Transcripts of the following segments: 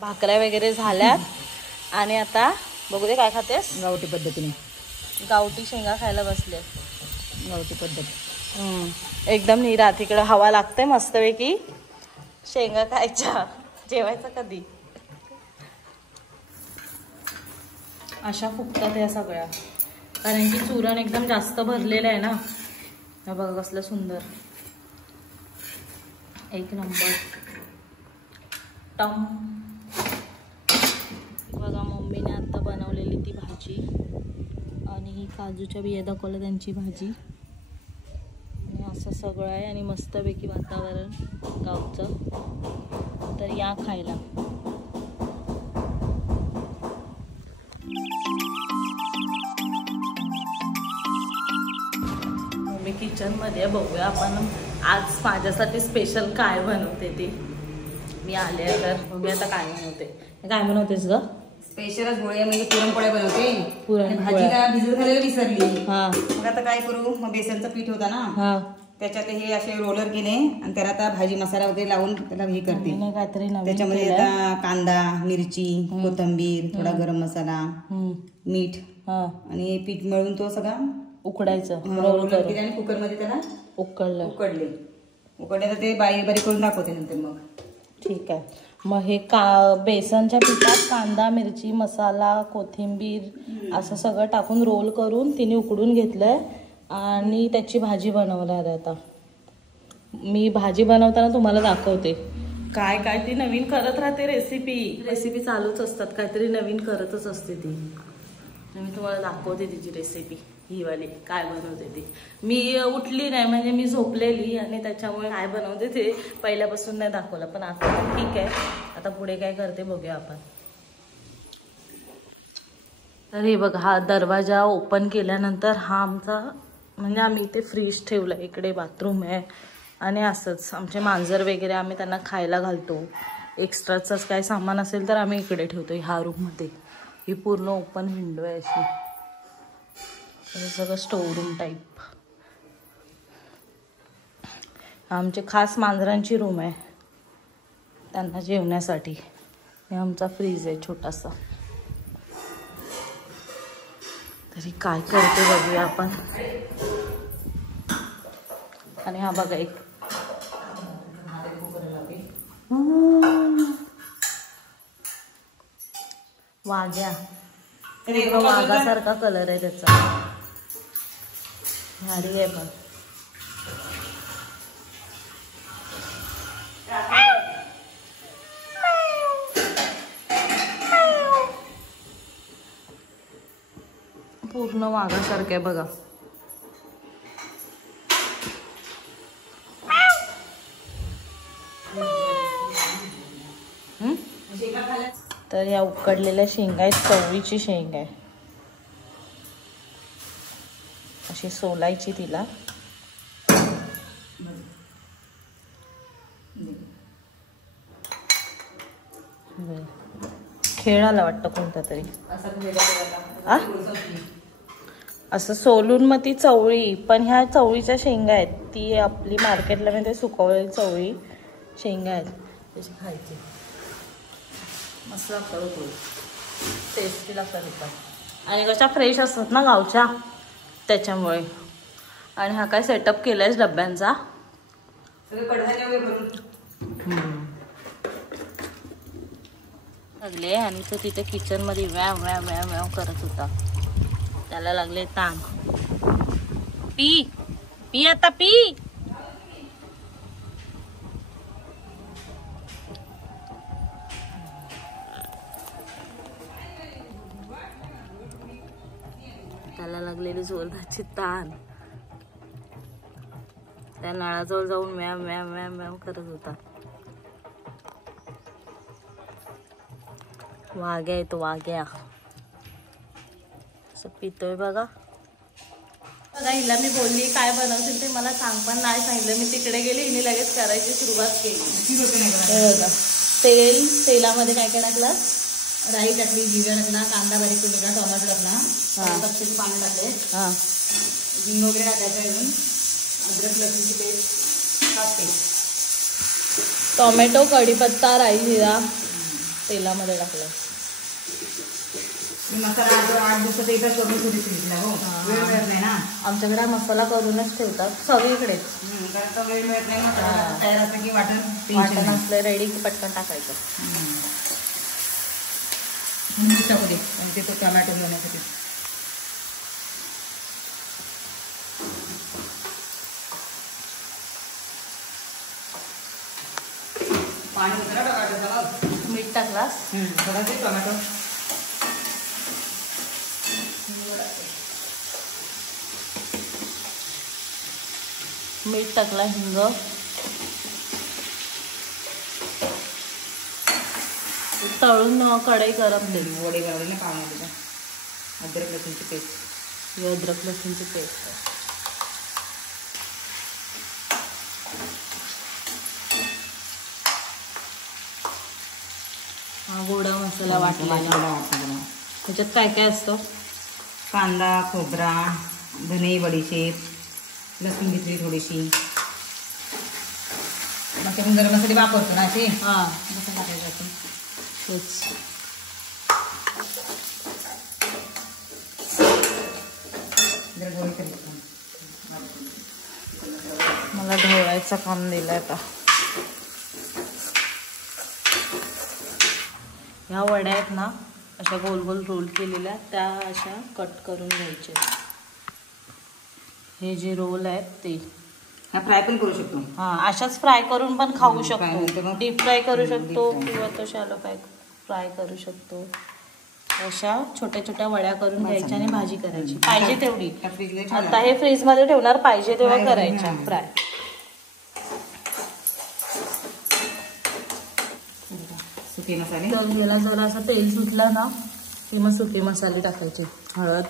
भाकऱ्या वगैरे झाल्यात आणि आता बघू दे काय खातेस? गावठी पद्धतीने गावठी शेंगा खायला बसले. गावठी पद्धत एकदम निरात. इकडे हवा लागते मस्तपैकी. शेंगा खायच्या. जेवायचं कधी? अशा फुगतात या सगळ्या, कारण की चुरण एकदम जास्त भरलेलं आहे ना. हे बघा कसलं सुंदर, एक नंबर टम. बघा मम्मीने आता बनवलेली ती भाजी आणि ही काजूच्या बिया दाखवल्या त्यांची भाजी. आणि असं सगळं आहे आणि मस्तपैकी वातावरण गावचं. तर या खायला. मी किचन मध्ये बघूया आपण आज माझ्यासाठी स्पेशल काय बनवते ते. मी आले तर बघूया आता काय बनवते. काय बनवतेस ग? स्पेशलच गोळ्या म्हणजे पुरणपोळ्या बनवते. पुरणपोळ्या भाजी काय भिजत घालायला विसरली. हा मग आता काय करू, मग बेसनचं पीठ होता ना, हा त्याच्यात हे असे रोलर केले आणि त्याला आता भाजी मसाला वगैरे लावून त्याला हे करते. काहीतरी नवीन त्याच्यामध्ये आता कांदा, मिरची, कोथिंबीर, थोडा गरम मसाला, मीठ आणि पीठ मळून तो सगळा उकडायचं. रोलर केले आणि कुकर मध्ये त्याला उकडले तर ते बारीक बारीक करून दाखवते नंतर. मग ठीक आहे. मग हे बेसनच्या पिठात कांदा, मिरची, मसाला, कोथिंबीर असं सगळं टाकून रोल करून तिने उकडून घेतलंय आणि त्याची भाजी बनवणार आहे. आता मी भाजी बनवताना तुम्हाला दाखवते. काय काय ती नवीन करत राहते. रेसिपी चालूच असतात, काहीतरी नवीन करतच असते ती. मी तुम्हाला दाखवते तिची रेसिपी ही वाली काय बनवते ती. मी उठली नाही म्हणजे मी झोपलेली आणि त्याच्यामुळे काय बनवते ते पहिल्यापासून नाही दाखवलं. पण आता ठीक आहे. आता पुढे काय करते बघूया आपण. तर हे बघा, हा दरवाजा ओपन केल्यानंतर हा आमचा म्हणजे आम्ही इथे फ्रीज ठेवला. इकडे बाथरूम आहे आणि असंच आमचे मांजर वगैरे आम्ही त्यांना खायला घालतो. एक्स्ट्राचंच काय सामान असेल तर आम्ही इकडे ठेवतो ह्या रूममध्ये. ही पूर्ण ओपन विंडो आहे अशी. सगळं स्टोर रूम टाईप. आमचे खास मांजरांची रूम आहे त्यांना जेवण्यासाठी. हे आमचा फ्रीज आहे छोटासा. तरी काय करते बघूया आपण. आणि हा बघा एक वाघ्या, वाघासारखा कलर आहे त्याचा. भारी आहे पण. पूर्ण वाघासारखं आहे बघा. तर या उकडलेल्या शेंगा आहेत. चवळीची शेंग आहे. अशी सोलायची तिला. खेळाला वाटतं कोणता तरी. असं सोलून मग ती चवळी. पण ह्या चवळीच्या शेंगा आहेत. ती आपली मार्केटला म्हणजे सुकवलेली चवळी शेंगा आहेत. त्याची खायची मस्त लागतात. टेस्टी लागतात आणि कशा फ्रेश असतात ना गावच्या त्याच्यामुळे. आणि हा काय सेटअप केलाय डब्यांचा. लागले आणि तो तिथे किचन मध्ये व्याव व्याव व्याव व्याव करत होता. त्याला लागले ताण. पी पी आता पी. त्याला लागलेली जोरदारची ताण. त्या नळाजवळ जाऊन व्याव व्याव व्याव व्याव करत होता. वाघ्या आहे तो, वाघ्या. असं पितोय बघा. हिला मी बोलली काय बनवतील ते मला सांग, पण नाही सांगितलं. मी तिकडे गेली, हिने लगेच करायची सुरुवात केली. तेलामध्ये काय काय टाकलं? राई टाकली, जिरा टाकला, कांदा बारीक टाकला, टोमॅटो टाकला, पाणी टाकले. हिंग वगैरे टाकायचं अजून अद्रक लसूणची पेस्ट टाकते. टोमॅटो, कढीपत्ता, राई, जिरा तेलामध्ये टाकलं. मी मसाला 8 दिवसात एकदा करून थोडी फ्रीजला. हो, वेळ मिळत नाही ना आमच्याकडे मसाला करूनच ठेवतात सगळीकडे. कारण का वेळ मिळत नाही. मसाला तयार असं की वाटण असलं रेडी की पटकन टाकायचं. टाकू दे आणि ते तो टोमॅटो बनवण्यासाठी. पाणी उतरा टोमॅटो. मीठ टाकलास. थोडा ते टोमॅटो मीठ टाकला, हिंग, तळून कढई गरम दे. वडे बनवले ना पाण्यामध्ये. अद्रक लसूणची पेस्ट. ही अद्रक लसूणची पेस्ट आहे. हा गोडा मसाला वाटलेला. त्याच्यात काय काय असतं? कांदा, खोबरा, धने, बडीशेप, लसूण घेतली थोडीशी. मग आपण गरम मसाले वापरतो ना असे. हां, कसं टाकायचं आपण तेच. मला ढवळायचं काम दिलंय आता. ह्या वड्या आहेत ना, अशा गोल गोल रोल केलेल्या, त्या अशा कट करून घ्यायच्या. हे जे रोल आहेत ते फ्राय पण करू शकतो. हां, अशाच फ्राय करून पण खाऊ शकतो. फ्राय डीप फ्राय करू शकतो किंवा तो शॅलो फ्राय करू शकतो. अशा छोट्या छोट्या वड्या करून घ्यायच्या आणि भाजी करायची पाहिजे तेवढी. आता हे फ्रीज मध्ये ठेवणार, पाहिजे तेव्हा करायच्या फ्राय. सुके मसाले. तर ह्याला जरा असं तेल सुटलं ना की मग सुके मसाले टाकायचे. हळद,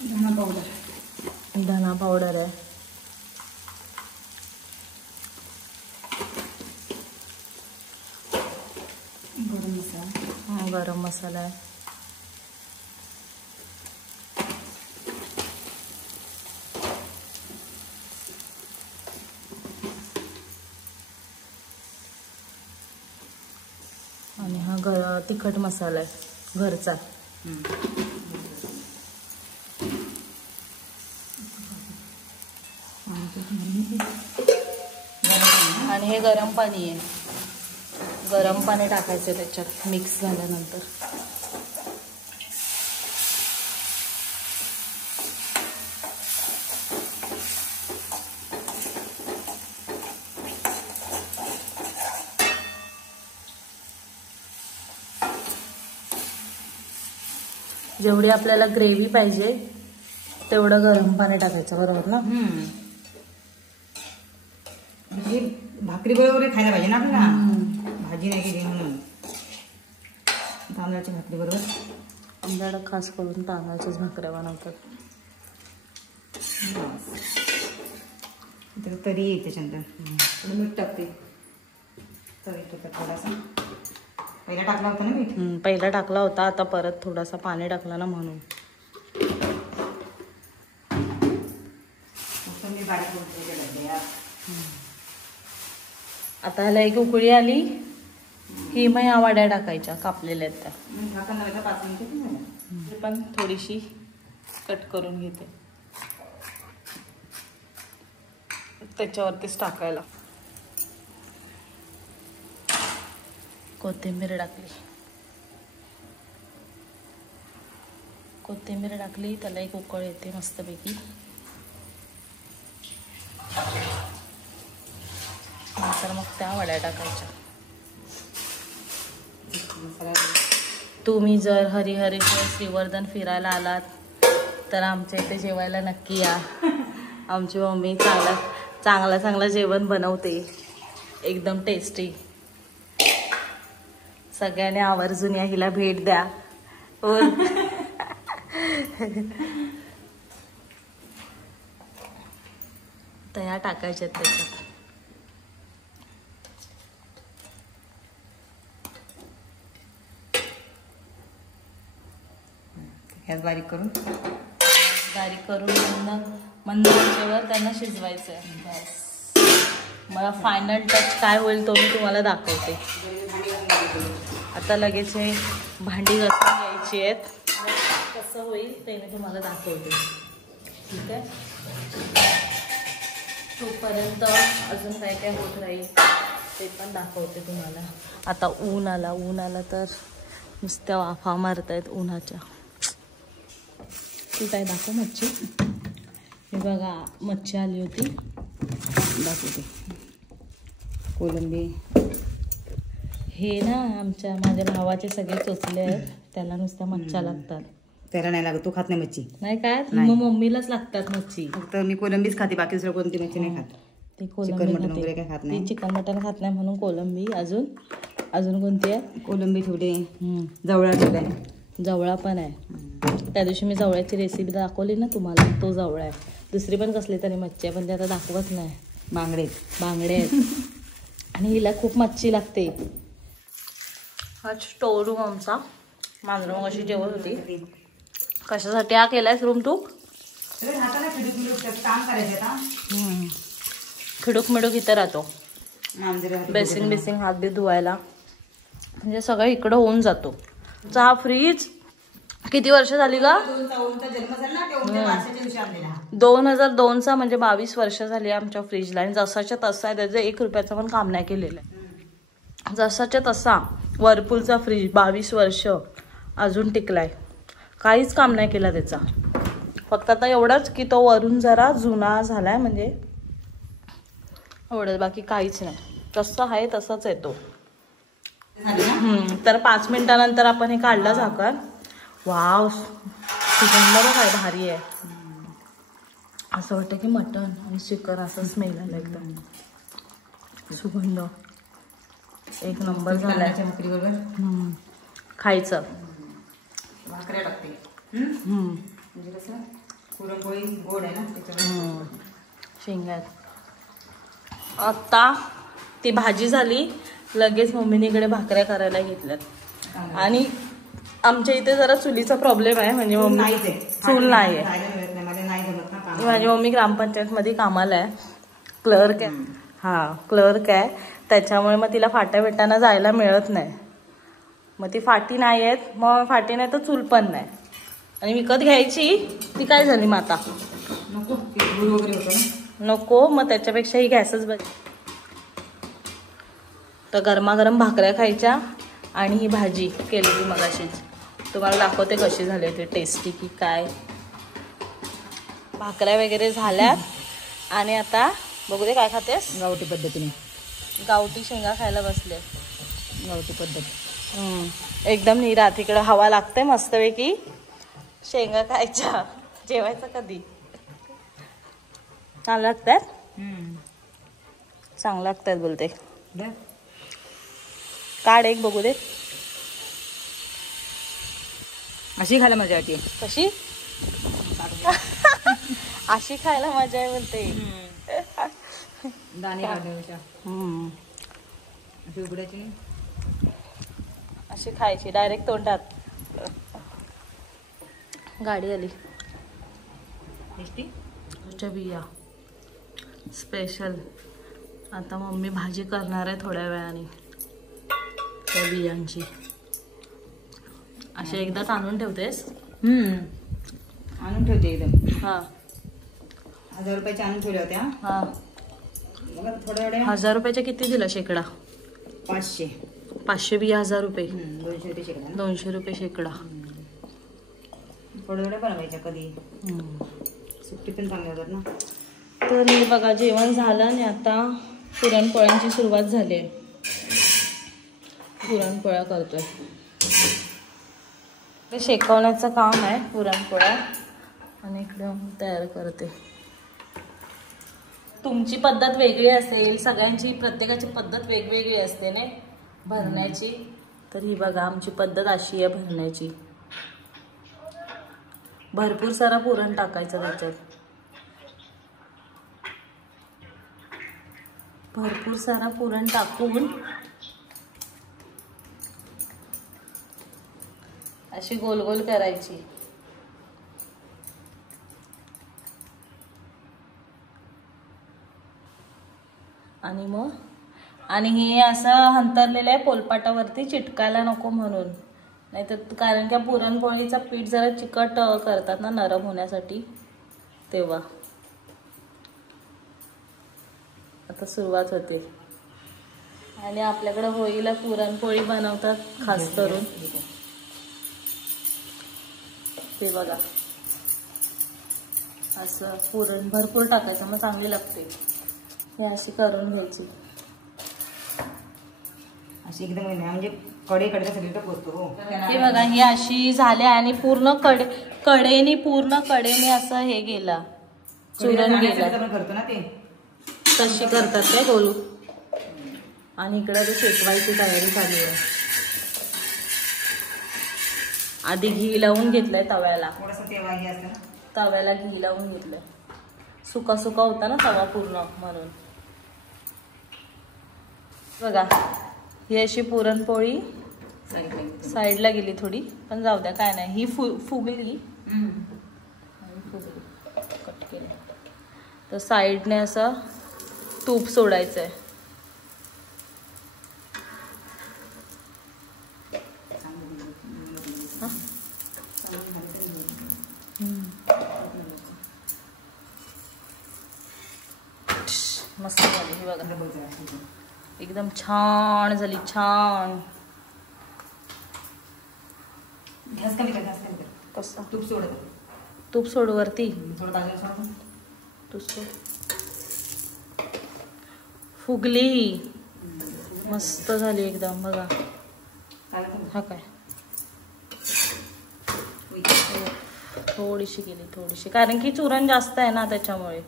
धना पावडर. धना पावडर आहे, गरम मसाला. गरम मसाला आहे, आणि हा तिखट मसाला आहे घरचा. आणि हे गरम पाणी आहे. गरम पाणी टाकायचं त्याच्यात मिक्स झाल्यानंतर. जेवढी आपल्याला ग्रेव्ही पाहिजे तेवढं गरम पाणी टाकायचं, बरोबर ना? म्हणजे भाकरी बरोबर खायला पाहिजे ना आपल्याला. भाजी नाही केली म्हणून. तांदळाची भाकरी बरोबर. आमच्याकडे खास करून तांदळाच्याच भाकऱ्या बनवतात. तरी येईल त्याच्यानंतर. थोडं मीठ टाकते. तरी थोडासा पहिला टाकला होता ना मीठ. पहिला टाकला होता, आता परत थोडासा पाणी टाकला ना म्हणून. मी बारीक बनवते यार. आता ह्याला एक उकळी आली की मग ह्या वड्या टाकायच्या कापलेल्या आहेत त्या. झाकण लावायचं 5 मिनिटं. पण थोडीशी कट करून घेते त्याच्यावरतीच टाकायला. कोथिंबीर टाकली. कोथिंबीर टाकली, त्याला एक उकळ येते मस्तपैकी. नंतर मग त्या वड्या टाकायच्या. तुम्ही जर हरिहरेश्वर श्रीवर्धन फिरायला आलात तर आमच्या इथे जेवायला नक्की या. आमची मम्मी चांगलं जेवण बनवते, एकदम टेस्टी. सगळ्यांनी आवर्जून या, हिला भेट द्या. तया टाकायच्या त्याच्यात. गॅस बारीक करून मंद आचेवर त्यांना शिजवायचं आहे. बस मला फायनल टच काय होईल तो मी तुम्हाला दाखवते. आता लगेच हे भांडी घासून घ्यायची आहेत. कसं होईल ते मी तुम्हाला दाखवते. ठीक आहे, तोपर्यंत अजून काय काय होत राहील ते पण दाखवते तुम्हाला. आता ऊन आला तर नुसत्या वाफा मारत आहेत उन्हाच्या. ती काय दाखव मच्छी. हे बघा मच्छी आली होती, दाखवते. कोलंबी हे ना माझ्या भावाचे सगळे चोचले आहेत, त्याला नुसत्या मच्छ्या लागतात. त्याला नाही लागत, तो खात नाही मच्छी. नाही काय, मग मम्मीलाच लागतात मच्छी. फक्त मी कोलंबीच खाते, बाकी दुसरं कोणती मच्छी नाही खात. ती चिकन मटन वगैरे काय खात नाही. चिकन मटन खात नाही म्हणून कोलंबी. अजून कोणती आहे? कोलंबी ठेवले, जवळा ठेवलाय. जवळा पण आहे. त्या दिवशी मी जवळ्याची रेसिपी दाखवली ना तुम्हाला, तो जवळा आहे. दुसरी पण कसली तरी मच्छी आहे पण ते आता दाखवत नाही. बांगडे आहेत आणि हिला खूप मच्छी लागते. हा स्टोर रूम आमचा. मांजर मग अशी जेवत होती. कशासाठी हा केलायस रूम तू? खिडूक मिडूक इथं राहतो. बेसिंग हात बी धुवायला म्हणजे सगळं इकडं होऊन जातो. हा फ्रीज किती वर्ष झाली का? 2002चा म्हणजे 22 वर्ष झाली आमच्या फ्रीजला. आणि जसाच्या तसा आहे, त्याचं 1 रुपयाचं पण काम नाही केलेलं आहे. जसाच्या तसा वर्लपूलचा फ्रीज 22 वर्ष अजून टिकलाय. काहीच काम नाही केलं त्याचा. फक्त आता एवढंच की तो वरून जरा जुना झालाय, म्हणजे एवढंच, बाकी काहीच नाही. तसं आहे तसंच आहे तो. तर 5 मिनिटानंतर आपण हे काढलं झाकण. वाव, सुगंध बघ काय भारी आहे. असं वाटतं की मटण आणि चिकन असं स्मेल आलं एकदम. सुगंध एक नंबर झालाय. खायचं. भाकऱ्या टाकते म्हणजे कसं पुरणपोळी गोड आहे ना त्याच्यामुळे. शेंगात आता ती भाजी झाली, लगेच मम्मीने इकडे भाकऱ्या करायला घेतल्यात. आणि आमच्या इथे जरा चुलीचा प्रॉब्लेम आहे, म्हणजे मम्मी चूल नाही आहे. माझी मम्मी ग्रामपंचायत मध्ये कामाला आहे, क्लर्क आहे. क्लर्क आहे, त्याच्यामुळे मग तिला फाट्या भेटाना जायला मिळत नाही. मग ती फाटी नाही आहेत, मग फाटी नाही तर चूल पण नाही. आणि विकत घ्यायची ती काय झाली मग आता नको, मग त्याच्यापेक्षा ही गॅसच बघ. तर गरमागरम भाकऱ्या खायच्या आणि ही भाजी केलेली मगाशीच. तुम्हाला दाखवते कशी झाली ते, टेस्टी की काय. भाकऱ्या वगैरे झाल्यात आणि आता बघू दे काय खातेस. गावठी पद्धतीने गावठी शेंगा खायला बसले. गावठी पद्धत एकदम निरात. इकडं हवा लागते मस्तपैकी. शेंगा खायच्या. जेवायचं कधी. चांगलं लागतात. चांगलं लागतात बोलते. काढ एक बघू दे. अशी खायला मजा येते. कशी अशी खायला मजा आहे बोलते. दाणे काढण्यापेक्षा अशी उघडायची, अशी खायची डायरेक्ट तोंडात. गाडी आली. बिया स्पेशल. आता मम्मी भाजी करणार आहे थोड्या वेळाने त्या बियांची. असे एकदाच आणून ठेवतेस? आणून ठेवते एकदम. 1000 रुपयाच्या आणून ठेवल्या होत्या. थोड्या वेळा 1000 रुपयाच्या किती दिला शेकडा? 500 बिया 1000 रुपये. 200 रुपये शेकडा. 200 रुपये शेकडा. थोड्या वेळा बनवायच्या कधी. सुट्टी पण चांगली होतात ना. तर हे बघा जेवण झालं आणि आता पुरणपोळ्यांची सुरुवात झाली आहे. पुरणपोळ्या करतोय. शेकवण्याचं काम आहे पुरणपोळ्या. आणि इकडे तयार करते. तुमची पद्धत वेगळी असेल, सगळ्यांची प्रत्येकाची पद्धत वेगवेगळी असते ना भरण्याची. तर ही बघा आमची पद्धत अशी आहे भरण्याची. भरपूर सारा पुरण टाकायचं त्याच्यात. भरपूर सारा पुरण टाकून अशी गोल गोल करायची. आणि हे असं हंतरलेलं आहे पोलपाटावरती चिटकायला नको म्हणून, नाहीतर कारण की पुरणपोळीचा पीठ जरा चिकट करतात ना नरम होण्यासाठी, तेव्हा आता सुरुवात होते. आणि आपल्याकडे होळीला पुरणपोळी बनवतात खास करून. ते बघा असं पुरण भरपूर टाकायचं, मग चांगली लागते. हे अशी करून घ्यायची, अशी एकदम म्हणजे कडेकडे सगळीकडे पोचतो. हे बघा ही अशी झाली आणि पूर्ण कडेने असं हे गेला, चुरण गेला. करतो ना ते तशी करतात काय बोलू. आणि इकडे ते शेकवायची तयारी चालू आहे. आधी घी लावून घेतलंय तव्याला, तव्याला घी लावून घेतलंय. सुका सुका होता ना तवा पूर्ण म्हणून. बघा ही अशी पुरणपोळी साईडला गेली थोडी, पण जाऊ द्या काय नाही. ही फुगली कट केली तर साईडने असं तूप सोडायचंय. मस्त झाली ही बघा, एकदम छान झाली, छान. गॅस कमी कर, गॅस कमी कर. कसं तूप सोड, तूप सोड वरती, थोडं तांदूळ सोड. तू सोड. फुगली मस्त झाली एकदम बघा. हा काय थोडीशी गेली, थोडीशी, कारण की चुरण जास्त आहे ना त्याच्यामुळे.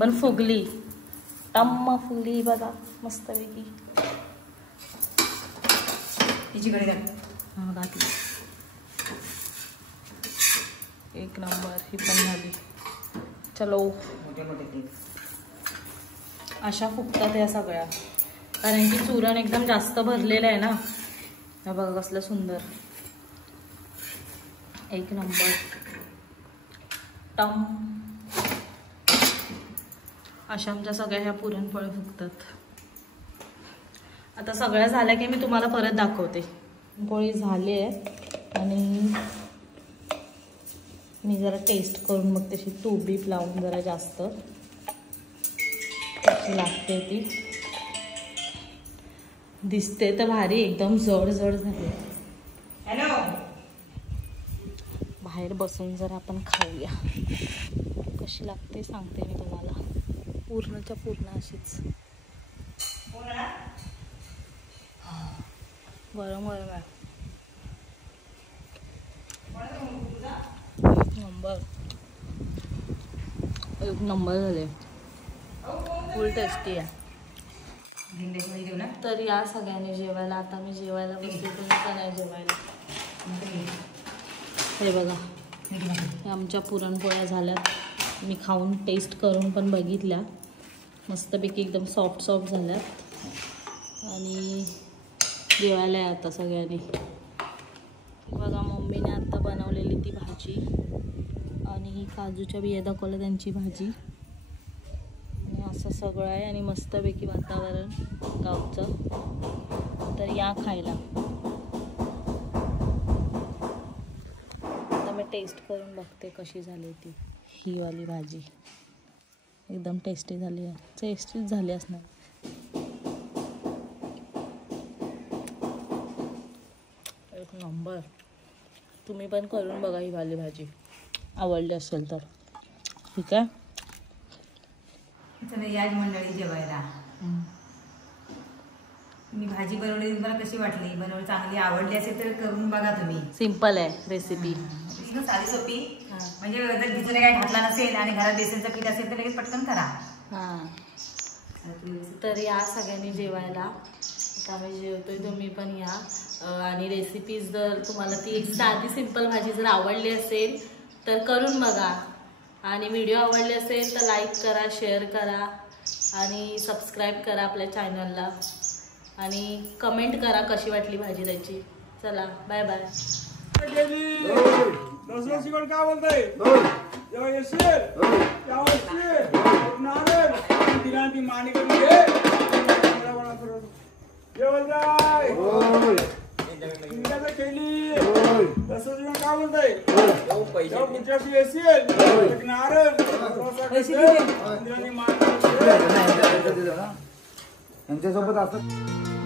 पण फुगली, टम्म फुगली बघा मस्तपैकी. तिची कढी हा घातली, एक नंबर. ही पण झाली. चलो अशा फुगतात या सगळ्या, कारण की चुरण एकदम जास्त भरलेलं आहे ना. हे बघा कसलं सुंदर, एक नंबर टम. अशा आमच्या सगळ्या ह्या पुरणपोळी फुगतात. आता सगळ्या झाल्या की मी तुम्हाला परत दाखवते. पोळी झाली आहे आणि मी जरा टेस्ट करून मग तशी तूप बीप लावून जरा जास्त कशी लागते ती. दिसते तर भारी, एकदम जड जड झाली. हॅलो, बाहेर बसून जर आपण खाऊया, कशी लागते सांगते मी तुम्हाला. पूर्णच्या पूर्ण अशीच गरम गरम आहे. एक नंबर झाले, फुल टेस्टी आहे. तर या सगळ्यांनी जेवायला. आता मी जेवायला बसले, तुम्ही का नाही जेवायला. हे बघा हे आमच्या पुरणपोळ्या झाल्यात. मी खाऊन टेस्ट करून पण बघितल्या, मस्तपैकी एकदम सॉफ्ट सॉफ्ट झाल्यात. आणि जेवायला आहे आता सगळ्यांनी. बघा मम्मीने आत्ता बनवलेली ती भाजी, आणि ही काजूच्या बिया दाखवल्या त्यांची भाजी. आणि असं सगळं आहे आणि मस्तपैकी वातावरण गावचं. तर या खायला. आता मी टेस्ट करून बघते कशी झाली ती. ही वाली भाजी एकदम टेस्टी झाली आहे, टेस्टीच झाली असणार. एक नंबर. तुम्ही पण करून बघा ही वाली भाजी, आवडली असेल तर. ठीक आहे, याच मंडळी जेवायला. मी भाजी बनवली, तुम्हाला कशी वाटली? बनवली चांगली आवडली असेल तर करून बघा तुम्ही. सिंपल आहे रेसिपी, साधी सोपी. म्हणजे जर भिजवले काय घातला नसेल आणि घरात बेसनचं पीठ असेल तर लगेच पटकन करा. हां, तर या सगळ्यांनी जेवायला. आता आम्ही जेवतोय, तुम्ही पण या. आणि रेसिपीज जर तुम्हाला ती एक साधी सिंपल भाजी जर आवडली असेल तर करून बघा. आणि व्हिडिओ आवडले असेल तर लाईक करा, शेअर करा आणि सबस्क्राईब करा आपल्या चॅनलला. आणि कमेंट करा कशी वाटली भाजी त्याची. चला बाय बाय. दसरा शिकड काय बोलताय? जेव्हा येशील त्यावेळेस नारळ ती माणी करून यांच्यासोबत असतात.